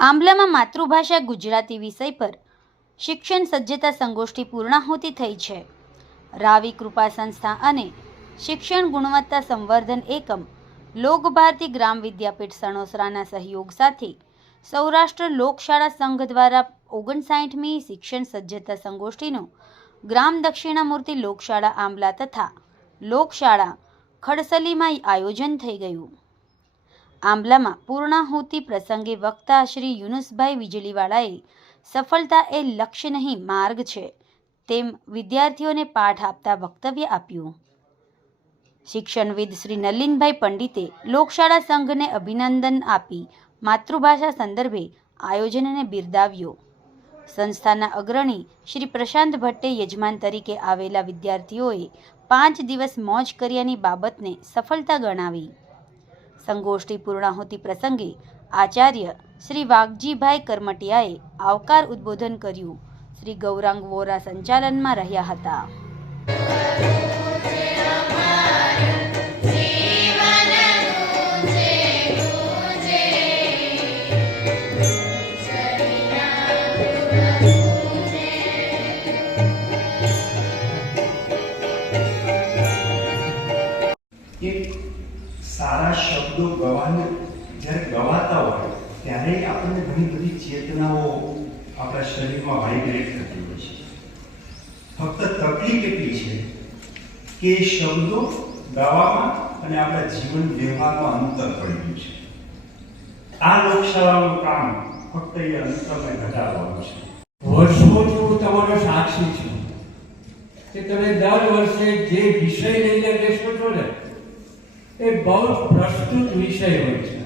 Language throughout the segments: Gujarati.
માતૃભાષા ગુજરાતી વિષય પર શિક્ષણ સજ્જતા સંગોષ્ઠી પૂર્ણાહુતિ થઈ છે. રાવી કૃપા સંસ્થા અને શિક્ષણ ગુણવત્તા સંવર્ધન એકમ લોકભારતી ગ્રામ વિદ્યાપીઠ સણોસરાના સહયોગ સાથે સૌરાષ્ટ્ર લોકશાળા સંઘ દ્વારા ઓગણસાઠમી શિક્ષણ સજ્જતા સંગોષ્ઠીનું ગ્રામ દક્ષિણામૂર્તિ લોકશાળા આંબલા તથા લોકશાળા ખડસલીમાં આયોજન થઈ ગયું. આંબલામાં પૂર્ણાહુતિ પ્રસંગે વક્તા શ્રી યુનુસભાઈ વીજળીવાળાએ સફળતા એ લક્ષ્ય નહીં, માર્ગ છે તેમ વિદ્યાર્થીઓને પાઠ આપતા વક્તવ્ય આપ્યું. શિક્ષણવિદ શ્રી નલિનભાઈ પંડિતે લોકશાળા સંઘને અભિનંદન આપી માતૃભાષા સંદર્ભે આયોજનને બિરદાવ્યો. સંસ્થાના અગ્રણી શ્રી પ્રશાંત ભટ્ટે યજમાન તરીકે આવેલા વિદ્યાર્થીઓએ પાંચ દિવસ મોજ કર્યાની બાબતને સફળતા ગણાવી. સંગોષ્ઠી પૂર્ણાહુતિ પ્રસંગે આચાર્ય શ્રી વાઘજીભાઈ કરમટિયાએ આવકાર ઉદ્બોધન કર્યું. શ્રી ગૌરાંગ વોરા સંચાલનમાં રહ્યા હતા. સારા શબ્દો ગવાને, જ્યારે ગવાતા હોય ત્યારે આપણને ઘણી બધી ચેતનાઓ આપણા શરીરમાં વાઇબ્રેટ થતી હોય છે. ફક્ત તકલીફ એટલી છે કે શબ્દો ગાવામાં અને આપણા જીવન વ્યવહારમાં અંતર પડી ગયું છે. આ લોકશાળાનું કામ ફક્ત એ અંતરને ઘટાડવાનું છે. વર્ષોથી હું તમારો સાક્ષી છું કે તમે દર વર્ષે જે વિષય લઈને બેસો છો ને એ બહુ જ પ્રસ્તુત વિષય હોય છે.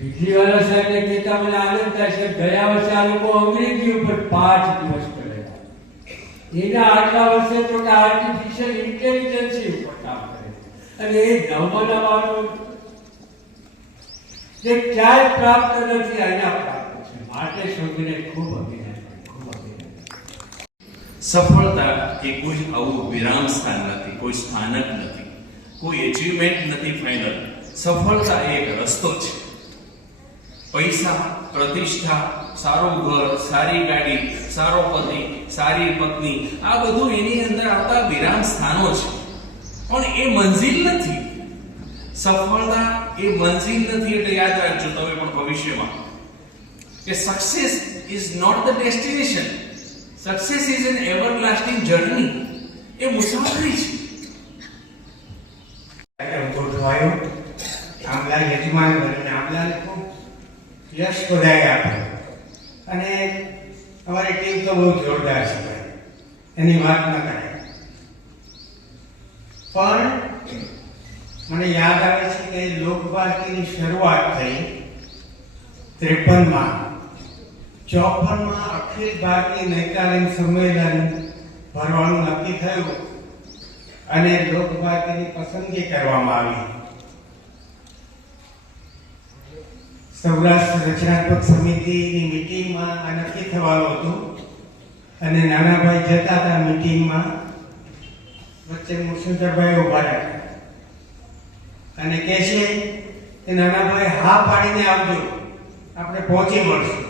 વીજળીવાળા સાહેબને કહેતા મને આનંદ થાય છે ગયા વર્ષે આ લોકો અંગ્રેજી ઉપર પાંચ દિવસ કરેલા એના આટલા વર્ષે તો કે આર્ટિફિશિયલ ઇન્ટેલિજન્સી ઉપર કામ કરે અને એ નવમના બાળકો જે ક્યાંય પ્રાપ્ત નથી અહીંયા પ્રાપ્ત છે. માટે સૌને ખૂબ અભિનંદન સફળતા એ કોઈ આવું વિરામ સ્થાન નથી, કોઈ સ્થાનક નથી. કોઈ એચિવમેન્ટ નથી ફાઇનલ સફળતા એક રસ્તો છે. પૈસા, પ્રતિષ્ઠા, સારું ઘર, સારી ગાડી, સારો પતિ, સારી પત્ની, આ બધું એની અંદર આવતા વિરામ સ્થાનો છે. પણ એ મંજિલ નથી. સફળતા એ મંજિલ નથી એટલે યાદ રાખજો તમે પણ ભવિષ્યમાં. કે success is not the destination success is an everlasting journey એ મુસાફરી છે. ગોઠવાયો આમલા યજમાન બનીને આમલા ખૂબ યશ બધાએ આપ્યો અને અમારી ટીમ તો બહુ જોરદાર છે ભાઈ. એની વાત ન કરાય પણ મને યાદ આવે છે કે લોકભારતીની શરૂઆત થઈ ત્રેપનમાં. ચોપનમાં અખિલ ભારતીય નેતાલય સંમેલન ભરવાનું નક્કી થયું. અને લોકભારતીની પસંદગી કરવામાં આવી. સૌરાષ્ટ્ર રચનાત્મક સમિતિની મિટિંગમાં આ નક્કી થવાનું હતું અને નાનાભાઈ જતા હતા મિટિંગમાં. વચ્ચે મુરશંકરભાઈ ઊભા રહ્યા. અને કહે છે કે નાનાભાઈ હા પાડીને આવજો. આપણે પહોંચી મળશું.